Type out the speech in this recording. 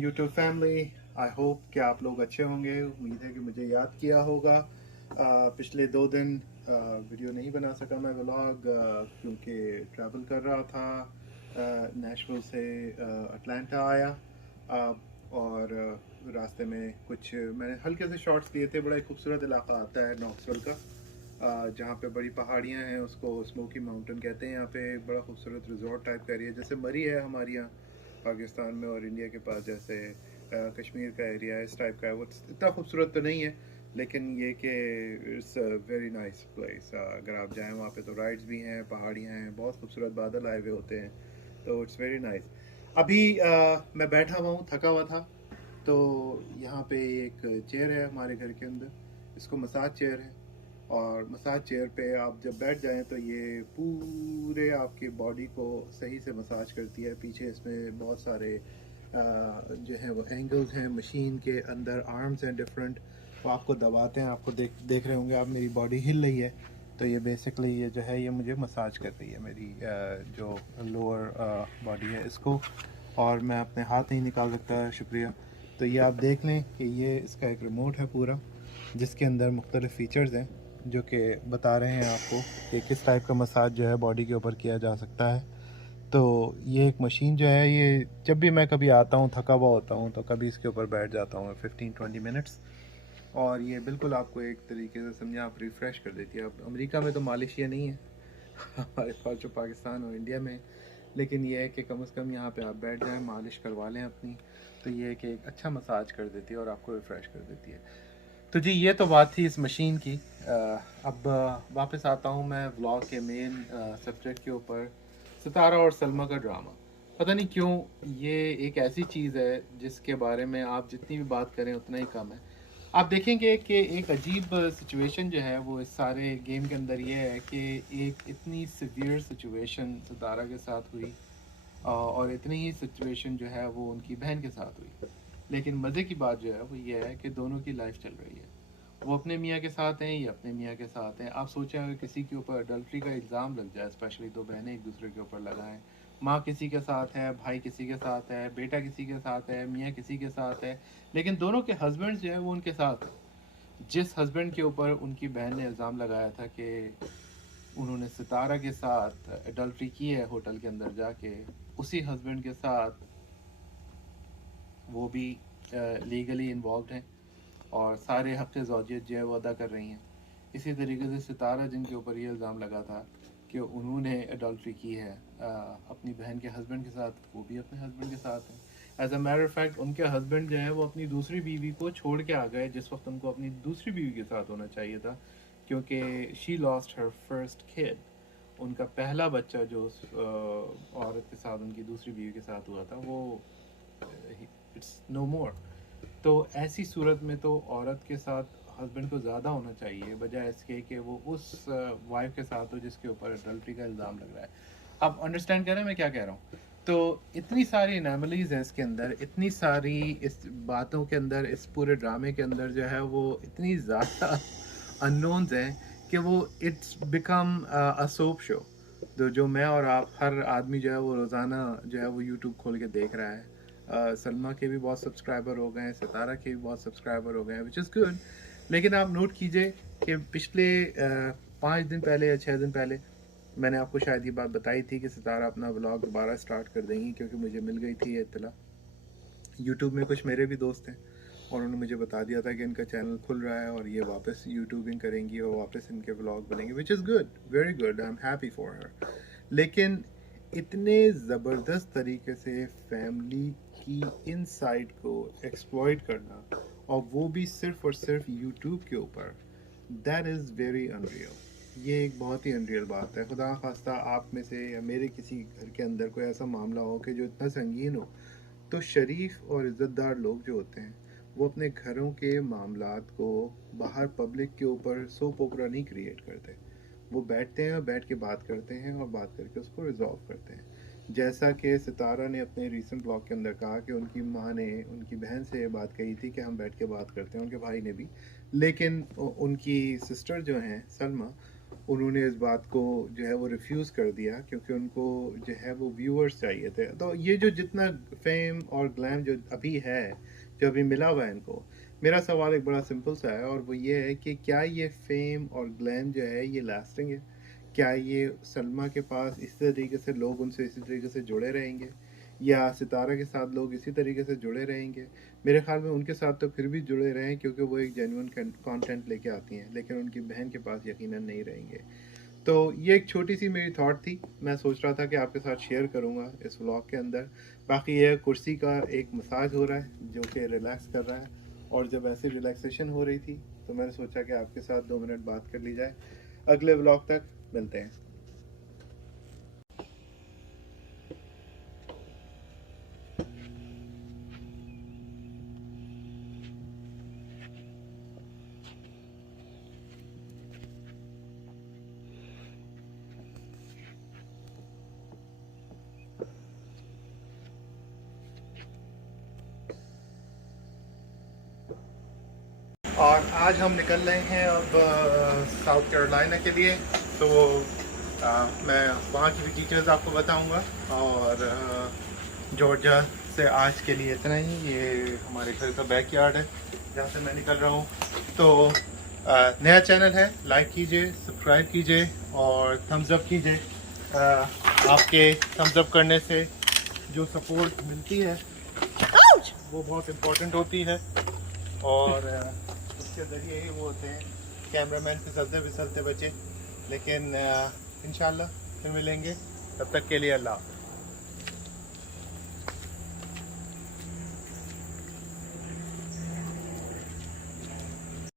YouTube family. I hope कि आप लोग अच्छे होंगे। उम्मीद है कि मुझे याद किया होगा। पिछले 2 दिन वीडियो नहीं बना सका मैं व्लॉग, क्योंकि ट्रैवल कर रहा था। नेशविल से अटलांटा आया। और रास्ते में कुछ मैंने हल्के से शॉट्स लिए थे। बड़ा एक खूबसूरत इलाका आता है नॉक्सविल का, जहाँ पे बड़ी पहाड़ियाँ हैं। उसको स्मोकी माउंटेन कहते हैं। यहाँ पे बड़ा खूबसूरत रिजॉर्ट टाइप का एरिया, जैसे मरी है हमारे यहाँ पाकिस्तान में और इंडिया के पास, जैसे कश्मीर का एरिया है, इस टाइप का है। वो इतना खूबसूरत तो नहीं है, लेकिन ये कि इट्स वेरी नाइस प्लेस। अगर आप जाएं वहाँ पे तो राइड्स भी हैं, पहाड़ियाँ हैं, बहुत खूबसूरत बादल आए हुए होते हैं, तो इट्स वेरी नाइस। अभी मैं बैठा हुआ हूँ, थका हुआ था। तो यहाँ पे एक चेयर है हमारे घर के अंदर, इसको मसाज चेयर है। और मसाज चेयर पे आप जब बैठ जाएं तो ये पूरे आपके बॉडी को सही से मसाज करती है। पीछे इसमें बहुत सारे जो है वो एंगल्स हैं मशीन के अंदर, आर्म्स हैं डिफरेंट, वो आपको दबाते हैं। आपको देख देख रहे होंगे आप, मेरी बॉडी हिल रही है। तो ये बेसिकली ये जो है ये मुझे मसाज कर रही है, मेरी जो लोअर बॉडी है इसको। और मैं अपने हाथ नहीं निकाल सकता, शुक्रिया। तो ये आप देख लें कि ये इसका एक रिमोट है पूरा, जिसके अंदर मुख्तलिफ़ फ़ीचर्स हैं जो कि बता रहे हैं आपको कि किस टाइप का मसाज जो है बॉडी के ऊपर किया जा सकता है। तो ये एक मशीन जो है, ये जब भी मैं कभी आता हूँ थका हुआ होता हूँ तो कभी इसके ऊपर बैठ जाता हूँ 15-20 मिनट्स। और ये बिल्कुल आपको एक तरीके से समझे आप रिफ़्रेश कर देती है। अब अमेरिका में तो मालिश ये नहीं है हमारे पास जो पाकिस्तान और इंडिया में। लेकिन ये है कि कम से कम यहाँ पे आप बैठ जाएं, मालिश करवा लें अपनी, तो ये है कि एक अच्छा मसाज कर देती है और आपको रिफ़्रेश कर देती है। तो जी ये तो बात थी इस मशीन की। अब वापस आता हूँ मैं व्लॉग के मेन सब्जेक्ट के ऊपर, सितारा और सलमा का ड्रामा। पता नहीं क्यों ये एक ऐसी चीज़ है जिसके बारे में आप जितनी भी बात करें उतना ही कम है। आप देखेंगे कि एक अजीब सिचुएशन जो है वो इस सारे गेम के अंदर ये है कि एक इतनी सिवियर सिचुएशन सितारा के साथ हुई, और इतनी ही सिचुएशन जो है वो उनकी बहन के साथ हुई। लेकिन मज़े की बात जो है वो ये है कि दोनों की लाइफ चल रही है। वो अपने मियाँ के साथ हैं, ये अपने मियाँ के साथ हैं। आप सोचें अगर किसी के ऊपर अडल्ट्री का इल्ज़ाम लग जाए, स्पेशली दो बहनें एक दूसरे के ऊपर लगाएं, माँ किसी के साथ है, भाई किसी के साथ है, बेटा किसी के साथ है, मियाँ किसी के साथ है, लेकिन दोनों के हस्बैंड जो है वो उनके साथ हैं। जिस हस्बैंड के ऊपर उनकी बहन ने इल्ज़ाम लगाया था कि उन्होंने सितारा के साथ एडल्ट्री की है होटल के अंदर जाके, उसी हस्बैंड के साथ वो भी लीगली इन्वॉल्व हैं और सारे हक़ ज़ौजियत जो है वो अदा कर रही हैं। इसी तरीके से सितारा जिनके ऊपर ये इल्ज़ाम लगा था कि उन्होंने एडल्ट्री की है अपनी बहन के हस्बैंड के साथ, वो भी अपने हस्बैंड के साथ हैं। As a matter of fact उनके हस्बैंड जो है वो अपनी दूसरी बीवी को छोड़ के आ गए जिस वक्त उनको अपनी दूसरी बीवी के साथ होना चाहिए था, क्योंकि she lost her first kid. उनका पहला बच्चा जो उस औरत के साथ, उनकी दूसरी बीवी के साथ हुआ था, वो इट्स नो मोर। तो ऐसी सूरत में तो औरत के साथ हस्बैंड को ज़्यादा होना चाहिए, बजाय इसके कि वो उस वाइफ के साथ हो जिसके ऊपर अडल्ट्री का इल्ज़ाम लग रहा है। आप अंडरस्टैंड करें मैं क्या कह रहा हूँ। तो इतनी सारी एनामलीज हैं इसके अंदर, इतनी सारी इस बातों के अंदर, इस पूरे ड्रामे के अंदर जो है वो इतनी ज़्यादा अननोन्स हैं कि वो it's become a soap show. तो जो मैं और आप, हर आदमी जो है वो रोज़ाना जो है वो यूट्यूब खोल के देख रहा है। सलमा के भी बहुत सब्सक्राइबर हो गए हैं, सितारा के भी बहुत सब्सक्राइबर हो गए हैं, विच इज़ गुड। लेकिन आप नोट कीजिए कि पिछले 5 दिन पहले या 6 दिन पहले मैंने आपको शायद ये बात बताई थी कि सितारा अपना व्लॉग दोबारा स्टार्ट कर देंगी, क्योंकि मुझे मिल गई थी ये इत्तला। यूट्यूब में कुछ मेरे भी दोस्त हैं और उन्होंने मुझे बता दिया था कि इनका चैनल खुल रहा है और ये वापस यूट्यूबिंग करेंगी और वापस इनके व्लॉग बनेंगे, which is good, very good, I am happy for her. लेकिन इतने ज़बरदस्त तरीके से फैमिली की इनसाइट को एक्सप्लॉइट करना, और वो भी सिर्फ और सिर्फ यूट्यूब के ऊपर, दैट इज़ वेरी अनरियल। ये एक बहुत ही अनरियल बात है। खुदा खास्ता आप में से या मेरे किसी घर के अंदर कोई ऐसा मामला हो कि जो इतना संगीन हो, तो शरीफ और इज़्ज़तदार लोग जो होते हैं वो अपने घरों के मामलात को बाहर पब्लिक के ऊपर सोप ओपरा नहीं क्रिएट करते। वो बैठते हैं और बैठ के बात करते हैं और बात करके उसको रिजॉल्व करते हैं। जैसा कि सितारा ने अपने रीसेंट ब्लॉग के अंदर कहा कि उनकी माँ ने उनकी बहन से ये बात कही थी कि हम बैठ के बात करते हैं, उनके भाई ने भी। लेकिन उनकी सिस्टर जो हैं सलमा, उन्होंने इस बात को जो है वो रिफ्यूज़ कर दिया, क्योंकि उनको जो है वो व्यूअर्स चाहिए थे। तो ये जो जितना फेम और ग्लैम जो अभी है, जो अभी मिला हुआ है इनको, मेरा सवाल एक बड़ा सिंपल सा है, और वो ये है कि क्या ये फेम और ग्लैम जो है ये लास्टिंग है? क्या ये सलमा के पास इस तरीके से लोग उनसे इसी तरीके से जुड़े रहेंगे, या सितारा के साथ लोग इसी तरीके से जुड़े रहेंगे? मेरे ख्याल में उनके साथ तो फिर भी जुड़े रहें, क्योंकि वो एक जेन्युइन कंटेंट लेके आती हैं, लेकिन उनकी बहन के पास यकीनन नहीं रहेंगे। तो ये एक छोटी सी मेरी थॉट थी, मैं सोच रहा था कि आपके साथ शेयर करूंगा इस व्लॉग के अंदर। बाकी यह कुर्सी का एक मसाज हो रहा है जो कि रिलैक्स कर रहा है, और जब ऐसी रिलैक्सेशन हो रही थी तो मैंने सोचा कि आपके साथ 2 मिनट बात कर ली जाए। अगले व्लॉग तक मिलते हैं। और आज हम निकल रहे हैं अब साउथ कैरोलिना के लिए। तो मैं वहाँ की भी डिटेल्स आपको बताऊंगा। और जॉर्जिया से आज के लिए इतना ही। ये हमारे घर का बैकयार्ड है जहाँ से मैं निकल रहा हूँ। तो नया चैनल है, लाइक कीजिए, सब्सक्राइब कीजिए और थम्स अप कीजिए। आपके थम्स अप करने से जो सपोर्ट मिलती है वो बहुत इम्पोर्टेंट होती है, और उसके ज़रिए ही वो होते हैं। कैमरामैन फिसलते फिसलते बचे, लेकिन इंशाल्लाह फिर मिलेंगे। तब तक के लिए अल्लाह हाफ़िज़।